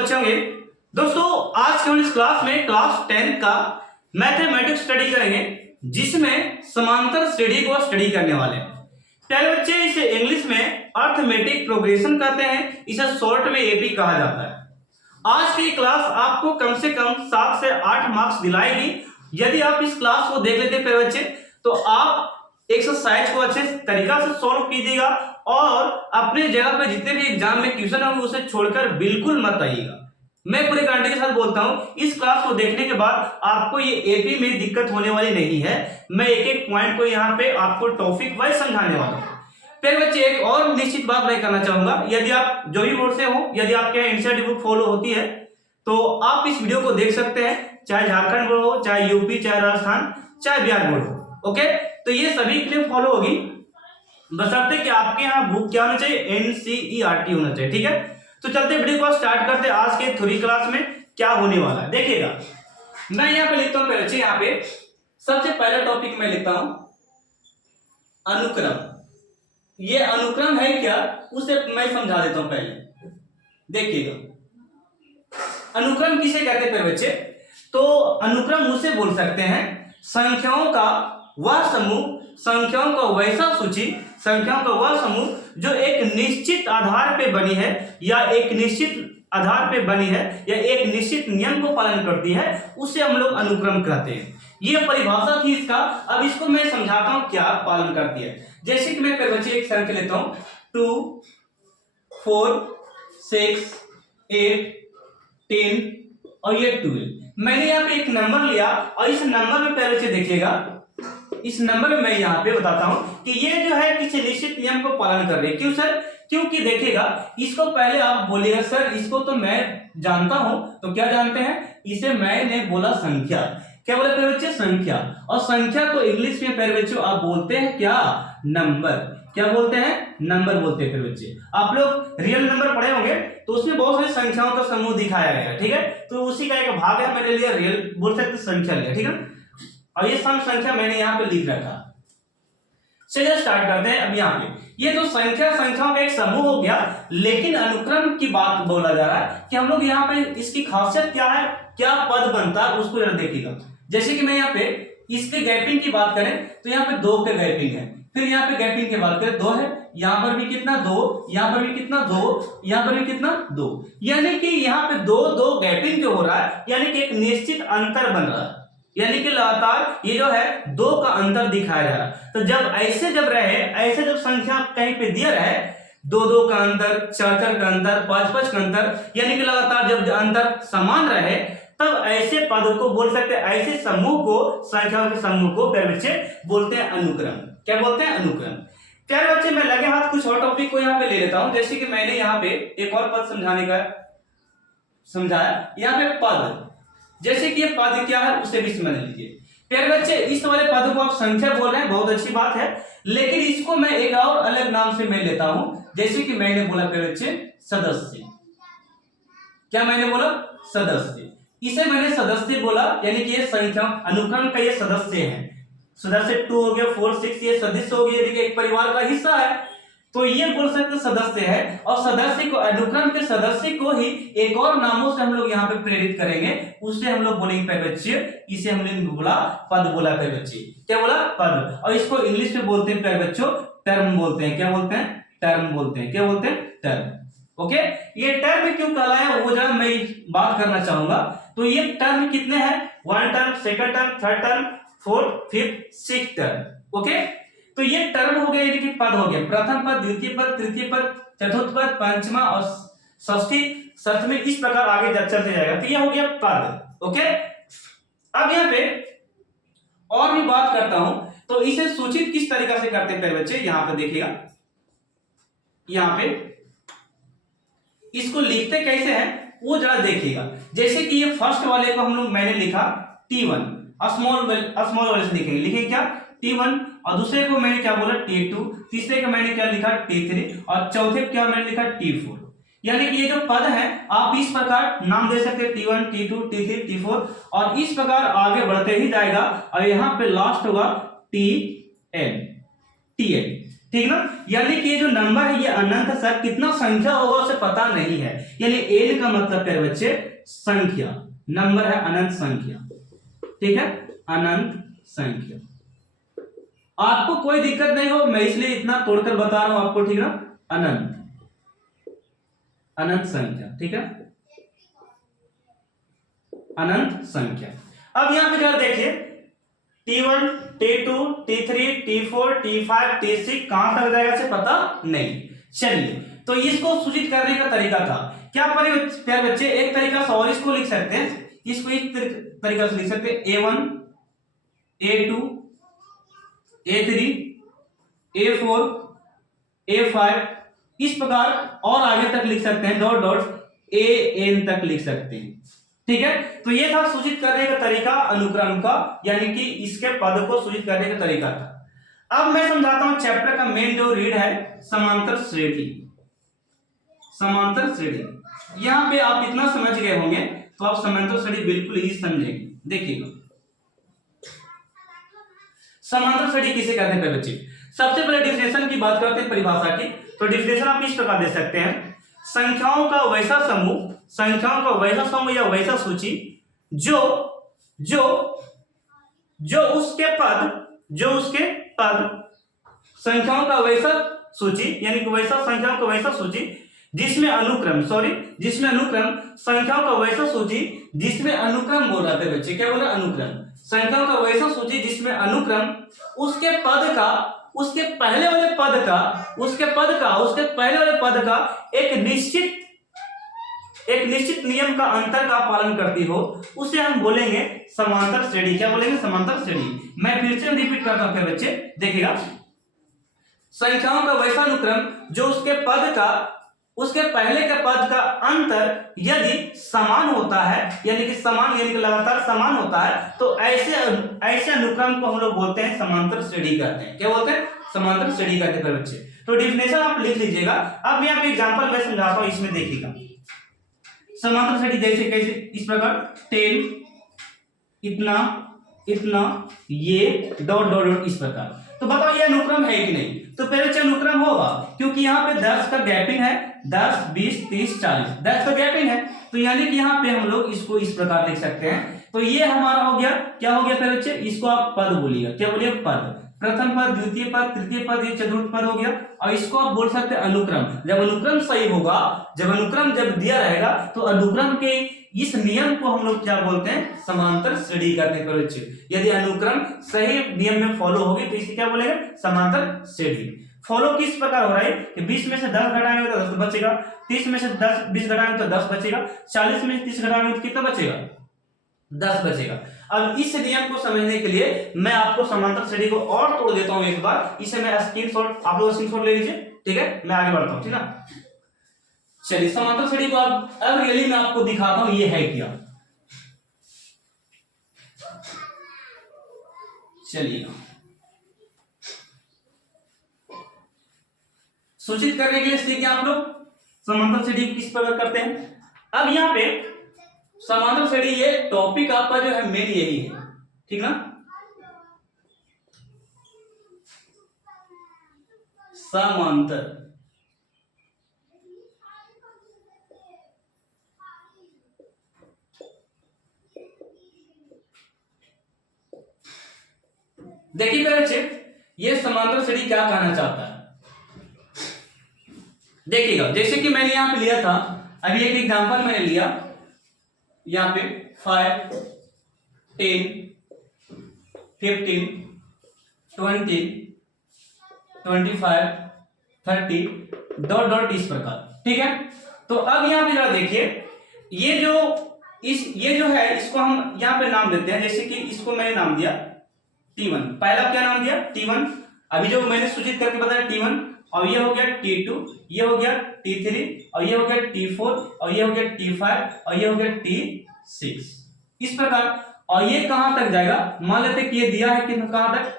अच्छे होंगे। दोस्तों आज के हम इस क्लास में क्लास 10 का मैथमेटिक्स स्टडी करेंगे, जिसमें समांतर श्रेणी को स्टडी करने वाले हैं। पहले बच्चे इसे इंग्लिश में अर्थमेटिक प्रोग्रेशन कहते हैं, इसे शॉर्ट में एपी कहा जाता है। आज की क्लास आपको कम से कम 7 से 8 मार्क्स दिलाएगी। यदि आप इस क्लास को देख लेते हैं बच्चे, तो आप एक्सरसाइज को अच्छे तरीका से सॉल्व कीजिएगा और अपने जगह पे जितने भी एग्जाम में क्वेश्चन होंगे उसे छोड़कर बिल्कुल मत आइएगा। मैं पूरे गारंटी के साथ बोलता हूं, इस क्लास को देखने के बाद आपको ये एपी में दिक्कत होने वाली नहीं है। मैं एक एक पॉइंट को यहाँ पे आपको टॉपिक वाइज समझाने वाला हूँ। फिर बच्चे एक और निश्चित बात मैं करना चाहूंगा, यदि आप जो भी बोर्ड से हो, यदि आपके यहाँ एनसीईआरटी बुक फॉलो होती है तो आप इस वीडियो को देख सकते हैं, चाहे झारखंड बोर्ड हो, चाहे यूपी, चाहे राजस्थान, चाहे बिहार बोर्ड हो। ओके, तो ये सभी के लिए फॉलो होगी, बशर्ते कि आपके यहाँ बुक क्या होना चाहिए, एनसीईआरटी होना चाहिए। ठीक है, तो चलते वीडियो को स्टार्ट करते हैं। आज के थ्योरी क्लास में क्या होने वाला है देखिएगा। मैं यहाँ पे लिखता हूँ पहले, यहाँ पे सबसे पहला टॉपिक मैं लिखता हूं अनुक्रम। ये अनुक्रम है क्या, उसे मैं समझा देता हूं। पहले देखिएगा, अनुक्रम किसे कहते हैं बच्चे, तो अनुक्रम उसे बोल सकते हैं संख्याओं का वह समूह, संख्याओं का वैसा सूची, संख्याओं का वह समूह जो एक निश्चित आधार पे बनी है या एक निश्चित आधार पे बनी है या एक निश्चित नियम को पालन करती है, उसे हम लोग अनुक्रम कहते हैं। ये परिभाषा थी इसका। अब इसको मैं समझाता हूं क्या पालन करती है। जैसे कि मैं फिर बच्चे एक संख्या लेता हूं 2, 4, 6, 8, 10 और ये 12। मैंने यहाँ पे एक नंबर लिया और इस नंबर में पहले से देखिएगा, इस नंबर में मैं यहाँ पे बताता हूं कि ये जो है किसी निश्चित नियम को पालन कर रही है। क्यों सर? क्योंकि देखिएगा, इसको पहले आप बोलिएगा सर इसको तो मैं जानता हूं, तो क्या जानते हैं, इसे मैंने बोला संख्या। क्या बोले प्यारे बच्चे? संख्या। और संख्या को इंग्लिश में प्यारे बच्चों आप बोलते हैं क्या? नंबर। क्या बोलते हैं? नंबर बोलते हैं प्यारे बच्चे। आप लोग रियल नंबर पढ़े होंगे तो उसमें बहुत सारी संख्याओं का समूह दिखाया गया है। ठीक है, तो उसी का एक भाग है, मैंने लिया रियल, बोल सकते संख्या लिया। ठीक है, और ये सम संख्या मैंने यहाँ पे लिख रखा। चलिए स्टार्ट करते हैं। अब यहाँ पे ये तो संख्याओं का एक समूह हो गया, लेकिन अनुक्रम की बात बोला जा रहा है कि हम लोग यहाँ पे इसकी खासियत क्या है, क्या पद बनता है, उसको जरा देखिएगा। जैसे कि मैं यहाँ पे इसके गैपिंग की बात करें तो यहाँ पे 2 के गैपिंग है, फिर यहाँ पे गैपिंग की बात करें 2 है, यहाँ पर भी कितना 2, यहाँ पर भी कितना 2, यहाँ पर भी कितना 2, यानी कि यहाँ पे 2 गैपिंग जो हो रहा है, यानी कि एक निश्चित अंतर बन रहा है, यानी कि लगातार ये जो है 2 का अंतर दिखाया जा रहा है। तो जब ऐसे जब रहे, ऐसे जब संख्या कहीं पे दिया रहे 2 का अंतर, 4 का अंतर, 5 का अंतर, यानी कि लगातार जब अंतर समान रहे, तब ऐसे पद को बोल सकते हैं, ऐसे समूह को, संख्याओं के समूह को प्यारे बच्चे बोलते हैं अनुक्रम। क्या बोलते हैं? अनुक्रम। प्यारे बच्चे मैं लगे हाथ कुछ और टॉपिक को यहाँ पे ले लेता हूं। जैसे कि मैंने यहाँ पे एक और पद समझाने का समझाया, यहाँ पे पद, जैसे कि ये पद क्या है उसे भी समझ लीजिए। प्यारे बच्चे इस वाले पद को आप संख्या बोल रहे हैं, बहुत अच्छी बात है, लेकिन इसको मैं एक और अलग नाम से मैं लेता हूं। जैसे कि मैंने बोला प्यारे बच्चे सदस्य। क्या मैंने बोला? सदस्य। इसे मैंने सदस्य बोला, यानी कि ये संख्या अनुक्रम का ये सदस्य है। सदस्य 2 हो गया, 4, 6, ये सदस्य हो गया, देखिए एक परिवार का हिस्सा है, तो ये बोल सकते सदस्य है। और सदस्य को, अनुक्रम के सदस्य को ही एक और नामों से हम लोग यहाँ पे प्रेरित करेंगे, उससे हम लोग बोलेंगे प्यारे बच्चे, इसे हमने बोला पद बोला प्यारे बच्चे। क्या बोला? पद। और इसको इंग्लिश में बोलते हैं प्यारे बच्चों टर्म बोलते हैं। क्या बोलते हैं? टर्म बोलते हैं। क्या बोलते हैं? टर्म। ओके, ये टर्म क्यों कहलाया वो जरा मैं बात करना चाहूंगा। तो ये टर्म कितने हैं? 1 term, 2nd term, 3rd term, 4th, 5th, 6th term. Okay, तो ये टर्म हो गया, यानी कि पद हो गया। प्रथम पद, द्वितीय पद, तृतीय पद, चतुर्थ पद, पंचमा और षष्ठी, सप्तमी, इस प्रकार आगे चलते जाएगा। तो ये हो गया पद। ओके, अब यहाँ पे और भी बात करता हूं, तो इसे सूचित किस तरीका से करते हैं प्यारे बच्चे, यहां पे देखिएगा। यहां पे इसको लिखते कैसे हैं वो जरा देखिएगा। जैसे कि ये फर्स्ट वाले को हम लोग, मैंने लिखा T1, स्मॉल वाले से लिखेंगे। लिखेंगे क्या? T1। और दूसरे को मैंने क्या बोला? T2। तीसरे को मैंने क्या लिखा? T3। और चौथे को क्या मैंने लिखा? T4। यानी कि ये जो पद है आप इस प्रकार नाम दे सकते हैं, T1, T2, T3, T4, और इस प्रकार आगे बढ़ते ही जाएगा और यहाँ पे लास्ट होगा TN। ठीक ना। यानी कि ये जो नंबर है ये अनंत सर कितना संख्या होगा उसे पता नहीं है, यानी एन का मतलब प्यारे बच्चे संख्या, नंबर है अनंत संख्या, ठीक है, अनंत संख्या। आपको कोई दिक्कत नहीं हो, मैं इसलिए इतना तोड़कर बता रहा हूं आपको, ठीक ना, अनंत, अनंत संख्या, ठीक है, अनंत संख्या। अब यहां पे जरा देखिए T1, T2, T3, T4, T5, T6 कहां तक जाएगा से पता नहीं। चलिए, तो इसको सूचित करने का तरीका था क्या प्यारे बच्चे, एक तरीका से और इसको लिख सकते हैं, इसको इस तरीका से लिख सकते हैं A1, A2, A3, A4, A5 इस प्रकार, और आगे तक लिख सकते हैं डॉट डॉट AN तक लिख सकते हैं, ठीक है। तो ये था सूचित करने का तरीका अनुक्रम का, यानी कि इसके पद को सूचित करने का तरीका था। अब मैं समझाता हूं चैप्टर का मेन जो रीड है समांतर श्रेणी, समांतर श्रेणी। यहां पे आप इतना समझ गए होंगे तो आप समांतर श्रेणी बिल्कुल ही समझेंगे। देखिएगा समांतर श्रेणी किसे कहते हैं बच्चे, सबसे पहले डिफिनेशन की बात करते हैं, परिभाषा की। तो डिफिनेशन आप इस प्रकार दे सकते हैं, संख्याओं का वैसा समूह, संख्याओं का वैसा समूह या वैसा सूची जो जो जो उसके पद संख्याओं का वैसा सूची, यानी कि वैसा संख्याओं का वैसा सूची जिसमें अनुक्रम संख्याओं का वैसा सूची जिसमें अनुक्रम बोल रहा था बच्चे, क्या बोल रहा, अनुक्रम, संख्याओं का वैसा सूची जिसमें अनुक्रम उसके पद का, उसके पहले वाले पद का एक निश्चित नियम का अंतर का पालन करती हो, उसे हम बोलेंगे समांतर श्रेणी। क्या बोलेंगे, समांतर श्रेणी। मैं फिर से रिपीट करता हूं बच्चे, देखिएगा, संख्याओं का वैसा अनुक्रम जो उसके पहले के पद का अंतर यदि समान होता है, यानी कि लगातार समान होता है, तो ऐसे अनुक्रम को हम लोग बोलते हैं समांतर श्रेणी कहते हैं। क्या बोलते हैं, समांतर श्रेणी कहते हैं बच्चे। तो डिफिनेशन आप लिख लीजिएगा। अब यहाँ पे एग्जांपल मैं समझाता हूं, इसमें देखिएगा समांतर श्रेणी जैसे कैसे, इस प्रकार 10 इतना इतना ये डॉट डॉट डॉट इस प्रकार। तो बताओ ये अनुक्रम है कि नहीं, तो पहले अनुक्रम होगा, क्योंकि यहाँ पे 10 का गैपिंग है, 10 20 30 40 10 का गैपिंग है, तो यानी कि यहाँ पे हम लोग इसको इस प्रकार लिख सकते हैं। तो ये हमारा हो गया, क्या हो गया पहले बच्चे, इसको आप पद बोलिएगा, क्या बोलिए, पद, प्रथम पद, द्वितीय पद, तृतीय पद, ये चतुर्थ पद हो गया। और इसको आप बोल सकते हैं अनुक्रम। जब अनुक्रम सही होगा, जब दिया रहेगा, तो अनुक्रम के इस नियम को हम लोग क्या बोलते हैं, समांतर श्रेणी कहते हैं बच्चे। यदि अनुक्रम सही नियम में फॉलो होगी तो इसे क्या बोलेंगे, समांतर श्रेणी। फॉलो किस प्रकार हो रहा है कि 20 में से 10 घटाएंगे तो 10 बचेगा, 30 में से 20 घटाएंगे तो 10 बचेगा, 40 में से 30 घटाएंगे तो कितना बचेगा, 10 बचेगा। अब इस नियम को समझने के लिए मैं आपको समांतर श्रेणी को और तोड़ देता हूं एक बार। इसे मैं स्क्रीनशॉट, आप लोग स्क्रीनशॉट ले लीजिए, ठीक है, मैं आगे बढ़ता हूं, ठीक ना। चलिए समांतर श्रेणी को अब रियली मैं आपको दिखाता हूं ये है क्या। चलिए सूचित करने के लिए सीखिए आप लोग समांतर श्रेणी किस प्रकार करते हैं। अब यहां पे समांतर श्रेणी, ये टॉपिक आपका जो है मेन यही है, ठीक ना, समांतर। देखिए मेरे बच्चे, ये समांतर श्रेणी क्या कहना चाहता है, देखिएगा। जैसे कि मैंने यहां पे लिया था, अभी एक एग्जांपल मैंने लिया, यहां पे 5 10 15 20 25 30 डॉट डॉट इस प्रकार, ठीक है। तो अब यहां पे जरा देखिए, ये जो है इसको हम यहां पे नाम देते हैं। जैसे कि इसको मैंने नाम दिया T1, पहला क्या नाम दिया, T1। अभी जो मैंने सूचित करके बताया T1, और ये हो गया T2, ये हो गया T3, और ये हो गया T4, और ये हो गया T5, और ये हो गया T6 इस प्रकार। और ये कहां तक जाएगा, मान लेते कि ये दिया है कि कहां तक,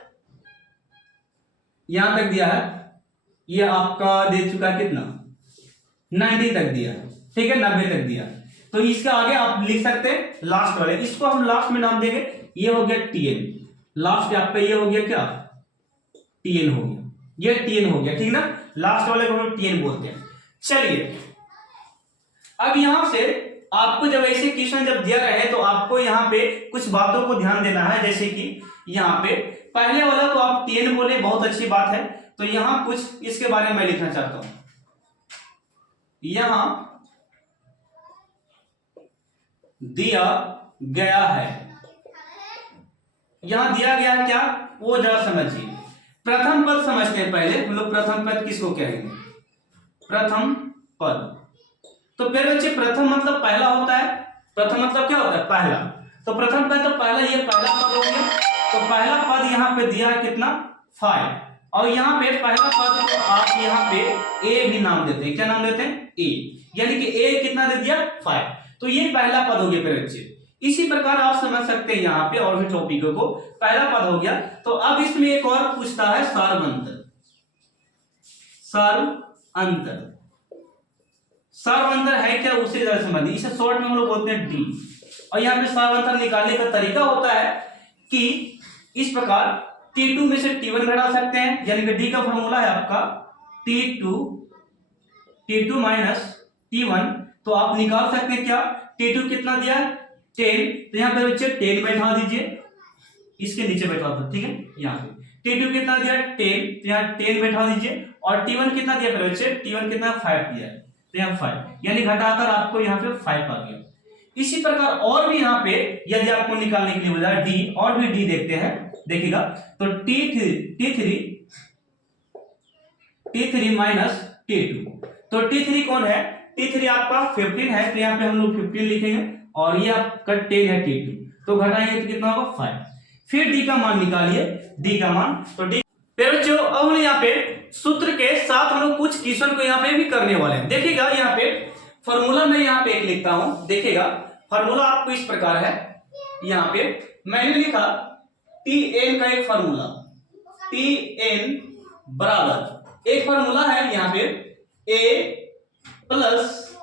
यहां तक दिया है, ये आपका दे चुका है कितना, 90 तक दिया, ठीक है, 90 तक दिया। तो इसके आगे आप लिख सकते हैं लास्ट वाले, इसको हम लास्ट में नाम देंगे, ये हो गया TN, लास्ट आपका ये हो गया क्या, TN हो गया, ये Tn हो गया, ठीक ना, लास्ट वाले को हम लोग Tn बोलते हैं। चलिए अब यहां से आपको जब ऐसे क्वेश्चन जब दिया रहे तो आपको यहाँ पे कुछ बातों को ध्यान देना है, जैसे कि यहाँ पे पहले वाला तो आप Tn बोले, बहुत अच्छी बात है। तो यहां कुछ इसके बारे में मैं लिखना चाहता हूं। यहां दिया गया है, यहां दिया गया क्या वो जरा समझिए। प्रथम पद समझते हैं पहले हम लोग। प्रथम पद किसको कहेंगे? प्रथम पद। तो फिर बच्चे प्रथम मतलब पहला होता है। प्रथम मतलब क्या होता है? पहला। तो प्रथम पद तो पहला, ये पहला पद हो गया। तो पहला पद यहाँ पे दिया है कितना? 5। और यहाँ पे पहला पद को आप यहाँ पे ए भी नाम देते हैं। क्या नाम देते हैं? ए। यानी कि ए कितना दे दिया? 5। तो ये पहला पद हो गया फिर बच्चे। इसी प्रकार आप समझ सकते हैं यहाँ पे और भी टॉपिकों को। पहला पद हो गया। तो अब इसमें एक और पूछता है सार्वंतर। सार्वंतर, सार्वंतर है क्या उसे जरा समझिए। इसे शॉर्ट में हम लोग बोलते हैं डी। और यहाँ पे सार्वंतर निकालने का तरीका होता है कि इस प्रकार T2 में से T1 घटा सकते हैं, यानी कि D का फॉर्मूला है आपका T2 माइनस T1। तो आप निकाल सकते हैं क्या? T2 कितना दिया? 10। तो यहाँ पे बच्चे 10 बैठा दीजिए, इसके नीचे बैठा दो, ठीक है। यहाँ पे T2 कितना दिया? 10। तो यहाँ 10 बैठा दीजिए। और T1 कितना दिया फिर बच्चे? T1 कितना? 5 दिया है। तो यहाँ 5, यानी घटाकर आपको यहाँ पे 5 आ गया। इसी प्रकार और भी यहाँ पे यदि आपको निकालने के लिए बोला डी, और भी डी देखते हैं, देखिएगा। तो T3 माइनस T2। तो T3 कौन है? T3 आपका 15 है। तो यहाँ पे हम लोग 15 लिखेंगे। और ये आपका 10 है T2। तो घटाएंगे तो कितना होगा? 5। फिर डी का मान निकालिए, डी का मान। तो डी फिर बच्चों अब हम यहाँ पे सूत्र के साथ हम लोग कुछ क्वेश्चन को यहाँ पे भी करने वाले हैं। देखिएगा यहाँ पे फॉर्मूला मैं यहाँ पे एक लिखता हूं। देखिएगा फॉर्मूला आपको इस प्रकार है। यहाँ पे मैंने लिखा Tn का एक फॉर्मूला, Tn बराबर एक फॉर्मूला है यहाँ पे a प्लस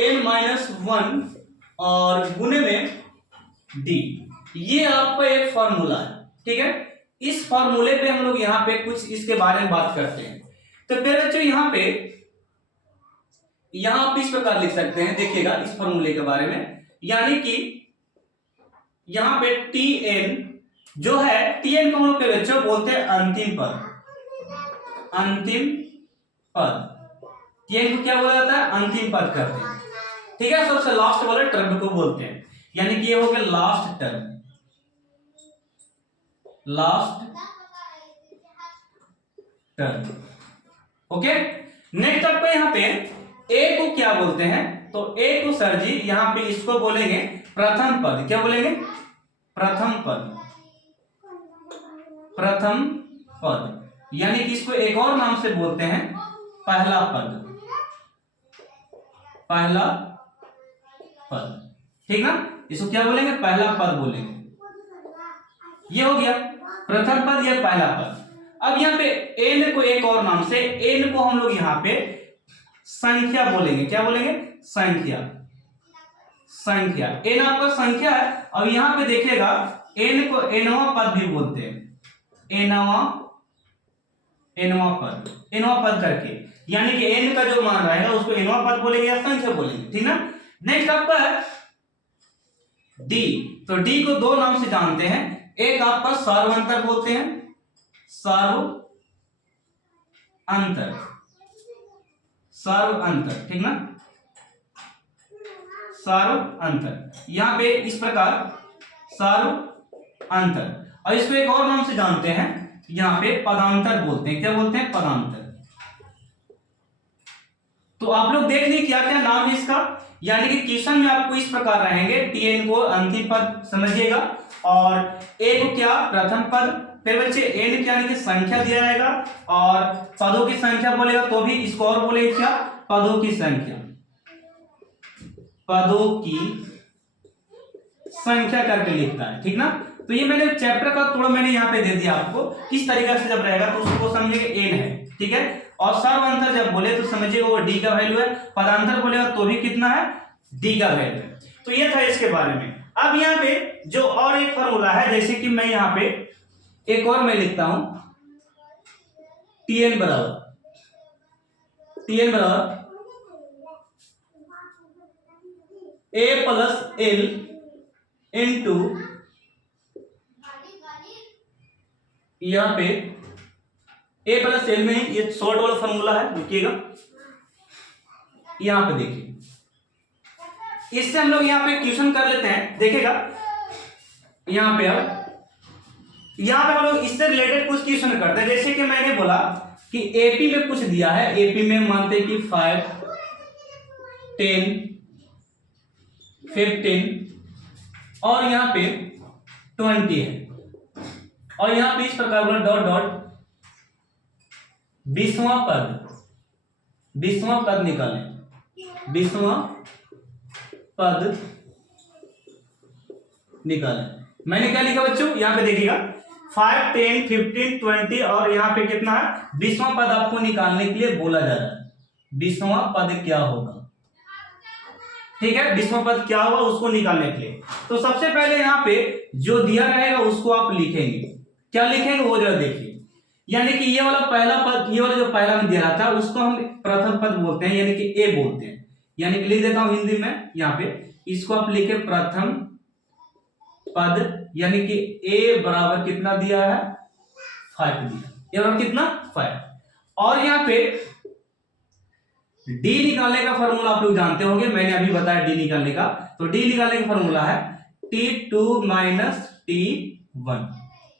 n माइनस 1 और गुने में d। ये आपका एक फॉर्मूला है, ठीक है। इस फॉर्मूले पे हम लोग यहाँ पे कुछ इसके बारे में बात करते हैं। तो फिर बच्चों यहाँ आप इस प्रकार लिख सकते हैं, देखिएगा इस फॉर्मूले के बारे में। यानी कि यहाँ पे Tn जो है, Tn को हम लोग बच्चों बोलते हैं अंतिम पद। अंतिम पद, Tn को क्या बोला जाता है? अंतिम पद करते हैं, ठीक है। सबसे लास्ट वाले टर्म को बोलते हैं, यानी कि ये हो गया last term, last term. Okay, next आपको यहाँ पे ए को क्या बोलते हैं? तो ए को सर जी यहाँ पे इसको बोलेंगे प्रथम पद। क्या बोलेंगे? प्रथम पद। प्रथम पद, यानी कि इसको एक और नाम से बोलते हैं पहला पद। पहला पद, ठीक ना। इसको क्या बोलेंगे? पहला पद बोलेंगे। ये हो गया प्रथम पद या पहला पद। अब यहाँ पे n को एक और नाम से, n को हम लोग यहाँ पे संख्या बोलेंगे। क्या बोलेंगे? संख्या। संख्या, n आपका संख्या है। अब यहाँ पे देखिएगा n को nवां पद भी बोलते हैं। nवां पद, nवां पद करके, यानी कि n का जो मान रहेगा उसको nवां पद बोलेंगे या संख्या बोलेंगे, ठीक ना। नेक्स्ट आपका है d। तो d को दो नाम से जानते हैं। एक आपका सार्वंतर बोलते हैं, सार्वंतर, सार्वंतर, ठीक ना, सार्वंतर। यहां पे इस प्रकार सार्वंतर। और इसको एक और नाम से जानते हैं, यहां पे पदांतर बोलते हैं। क्या बोलते हैं? पदांतर। तो आप लोग देख लीजिए क्या क्या नाम है इसका। यानी कि क्वेश्चन में आपको इस प्रकार रहेंगे, Tn को अंतिम पद समझिएगा, और a को क्या? प्रथम पद। फिर बच्चे n यानी कि संख्या दिया जाएगा, और पदों की संख्या बोलेगा तो भी इसको और बोलेगा क्या? पदों की संख्या। पदों की संख्या करके लिखता है, ठीक ना। तो ये मैंने चैप्टर का थोड़ा मैंने यहाँ पे दे दिया आपको, किस तरीके से जब रहेगा तो उसको समझिएगा n है, ठीक है। और सर्वांतर जब बोले तो समझिएगा वो d का वैल्यू है। पदांतर बोलेगा तो भी कितना है? d का वैल्यू है। तो ये था इसके बारे में। अब यहाँ पे जो और एक फॉर्मूला है, जैसे कि मैं यहाँ पे एक और मैं लिखता हूं Tn बराबर A प्लस L इंटू, यहाँ पे A प्लस L में ये शॉर्ट वाला फॉर्मूला है, देखिएगा यहाँ पे, देखिए इससे हम लोग यहाँ पे क्वेश्चन कर लेते हैं, देखिएगा यहाँ पे। अब यहाँ पे हम लोग इससे रिलेटेड कुछ क्वेश्चन करते हैं। जैसे कि मैंने बोला कि एपी में कुछ दिया है, एपी में मानते हैं कि 5, 10, 15 और यहाँ पे 20 है, और यहाँ पे इस प्रकार बोला डॉट डॉट 20वां पद निकालें, 20वां पद निकालें। मैंने क्या लिखा बच्चों, यहाँ पे देखिएगा 5, 10, 15, 20 और यहाँ पे कितना है 20वां पद आपको निकालने के लिए बोला जा रहा है। 20वां पद क्या होगा, ठीक है, 20वां पद क्या होगा उसको निकालने के लिए। तो सबसे पहले यहाँ पे जो दिया रहेगा उसको आप लिखेंगे, क्या लिखेंगे वो जरा देखिए। यानी कि ये वाला पहला पद, ये वाला जो पहला में दिया रहा था उसको हम प्रथम पद बोलते हैं, यानी कि ए बोलते हैं। यानी कि लिख देता हूं हिंदी में, यहाँ पे इसको आप लिखे प्रथम पद, यानी कि ए बराबर कितना दिया है 5 दिया, ए बराबर कितना 5। और यहाँ पे डी निकालने का फॉर्मूला आप लोग जानते होंगे, मैंने अभी बताया डी निकालने का। तो डी निकालने का फॉर्मूला है T2 minus T1,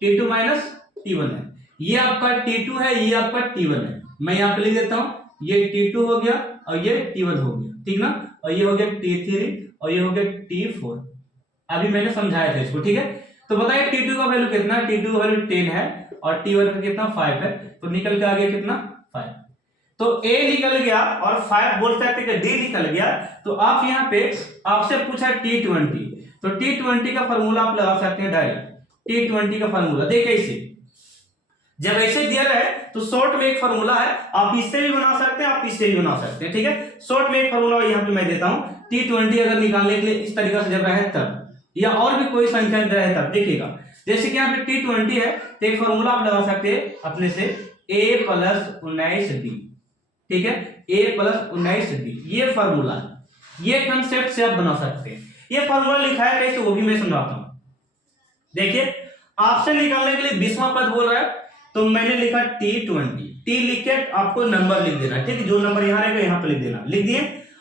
T2 minus T1 है। ये आपका T2 है, ये आपका T1 है। मैं यहाँ पे लिख देता हूं, ये T2 हो गया और ये T1 हो गया, ठीक ना, और ये हो गया T3 और ये हो गया T4। अभी मैंने समझाया था इसको, ठीक है। तो बताइए T2 का वैल्यू कितना है, T2 का वैल्यू 10 है और T1 का कितना 5 है, तो निकल के आ गया कितना 5। तो A निकल गया और 5 बोल सकते कि D निकल गया। तो आप यहाँ पे आपसे पूछा T20, तो T20 का फॉर्मूला आप लगा सकते हैं डायरेक्ट। T20 का फॉर्मूला देखिए, इसे जब ऐसे दिया रहे तो शॉर्ट में एक फॉर्मूला है, आप इससे भी बना सकते हैं, आप इससे भी बना सकते हैं, ठीक है। शॉर्ट में एक फॉर्मूला यहाँ पे मैं देता हूं, T20 अगर निकालने के लिए इस तरीके से जब रहे तब, या और भी कोई संख्या रहे तब, देखिएगा जैसे कि यहाँ पे T20 है तो एक फॉर्मूला आप लगा सकते हैं अपने से A प्लस 19D, ठीक है, A प्लस 19D, ये फॉर्मूला, ये कंसेप्ट से आप बना सकते हैं। ये फॉर्मूला लिखा है कैसे वो भी मैं समझाता हूं। देखिए आपसे निकालने के लिए 20वां पद बोल रहा है, तो मैंने लिखा T20, T लिख के आपको नंबर लिख देना, ठीक है, जो नंबर यहाँ रहेगा यहाँ पे लिख देना, लिख दिए।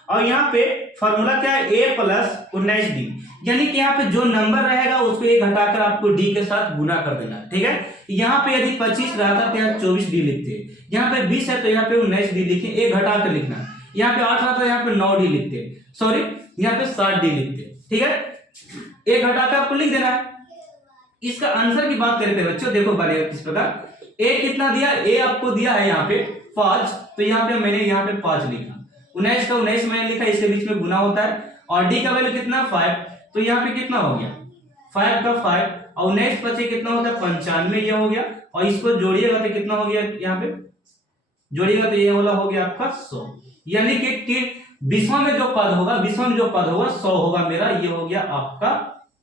और यहाँ पे फॉर्मूला क्या है A प्लस 19D, यानी कि यहाँ पे जो नंबर रहेगा उसको एक घटाकर आपको D के साथ गुना कर देना, ठीक है। यहाँ पे यदि 25 रहता तो यहाँ 24D लिखते, यहाँ पे 20 है तो यहाँ पे 19D लिखे, एक घटा कर लिखना। यहाँ पे 8 रहता तो यहाँ पे 9D लिखते, सॉरी यहाँ पे 7D लिखते, ठीक है, एक घटाकर आपको लिख देना है। इसका आंसर की बात करते हैं बच्चों, देखो बनेगा किस प्रकार। A कितना दिया, A आपको दिया है यहाँ पे 5, तो यहाँ पे मैंने यहाँ पे 5 लिखा, 19 का 19 मैंने लिखा, इसके बीच में गुना होता है। और D का वैल्यू कितना 5, तो यहाँ पे कितना हो गया 5 का 5 और 19 बचे कितना होता है 95, ये हो गया। और इसको जोड़िएगा तो कितना हो गया, यहाँ पे जोड़िएगा तो ये वाला हो गया आपका 100, यानी कि 20वां में जो पद होगा 100 होगा मेरा, ये हो गया आपका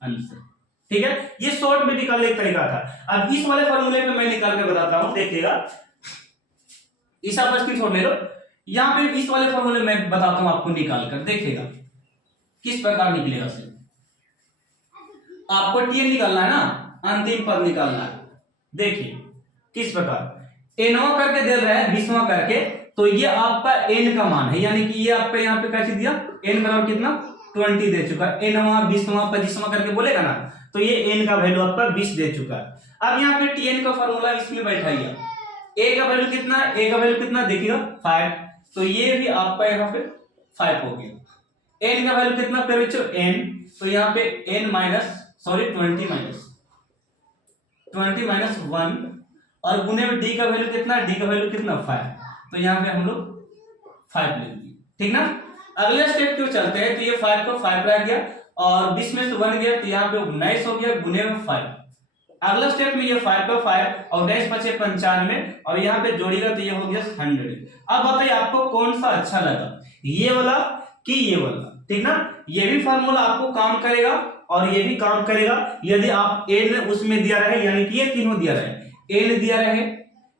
आंसर, ठीक है। ये शॉर्ट में निकालने का तरीका था। अब इस वाले फॉर्मूले पे मैं निकाल के बताता हूं, देखिएगा, इस आप स्क्रीनशॉट ले लो। यहां पे इस वाले फॉर्मूले में बताता हूं आपको निकाल कर, देखिएगा किस प्रकार निकलेगा। से आपको टीएन निकालना है ना, अंतिम पद निकालना है। देखिए किस प्रकार एनवा करके दे रहा है 20वां करके, तो ये आपका एन का मान है, यानी कि ये आपका यहाँ पे कैसे दिया, एन बराबर कितना 20 दे चुका है। एनवा 20वां 25वां करके बोलेगा ना, तो ये n का वैल्यू आपका 20 दे चुका है। अब यहाँ पे tn का फॉर्मूला इसमें बैठाइए, a का वैल्यू कितना, a का वैल्यू कितना देखिएगा 5, तो ये भी आपका यहाँ पे 5 हो गया। n का वैल्यू कितना पे बच्चों n, तो यहाँ पे n माइनस 20 माइनस 1, और गुने में d का वैल्यू कितना, d का वैल्यू कितना 5, तो यहाँ पे हम लोग 5 लिख दिए, ठीक ना। अगले स्टेप क्यों चलते हैं, तो ये 5 को 5 रह गया और 20 में से 1 गया, तो यहाँ पे 19 हो गया गुने में 5। अगला स्टेप में ये 5 का 5 और 19 बचे 95 और यहाँ पे जोड़ेगा तो ये हो गया 100। अब बताइए आपको कौन सा अच्छा लगा, ये वाला कि ये वाला, ठीक ना। ये भी फार्मूला आपको काम करेगा और ये भी काम करेगा यदि आप n उसमें दिया रहे, यानी कि ये तीनों दिया रहे, n दिया रहे,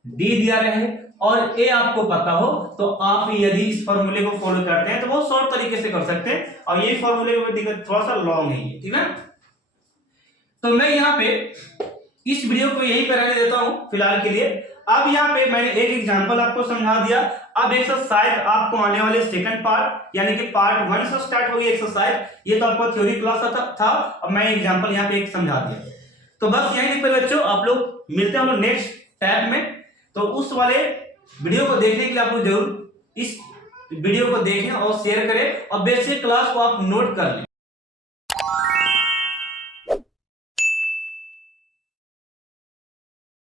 d दिया रहे और ए आपको पता हो तो आप यदि इस फॉर्मूले को फॉलो करते हैं तो बहुत शॉर्ट तरीके से कर सकते हैं, और ये फॉर्मूले में दिक्कत थोड़ा सा लॉन्ग है ये, ठीक है। तो मैं यहाँ पे इस वीडियो को यही पर रहने देता हूं फिलहाल के लिए। अब यहाँ पे मैंने एक एग्जांपल आपको समझा दिया। अब एक्सरसाइज आपको आने वाले सेकंड पार्ट यानी कि पार्ट 1 से स्टार्ट होगी एक्सरसाइज, ये तो आपका थ्योरी क्लास था। अब मैं एग्जांपल यहाँ पे एक समझा दिया। तो बस यही पर बच्चों, आप लोग मिलते हैं हम लोग नेक्स्ट टैब में। तो उस वाले वीडियो को देखने के लिए आप लोग जरूर इस वीडियो को देखें और शेयर करें, और बेसिक क्लास को आप नोट कर लें।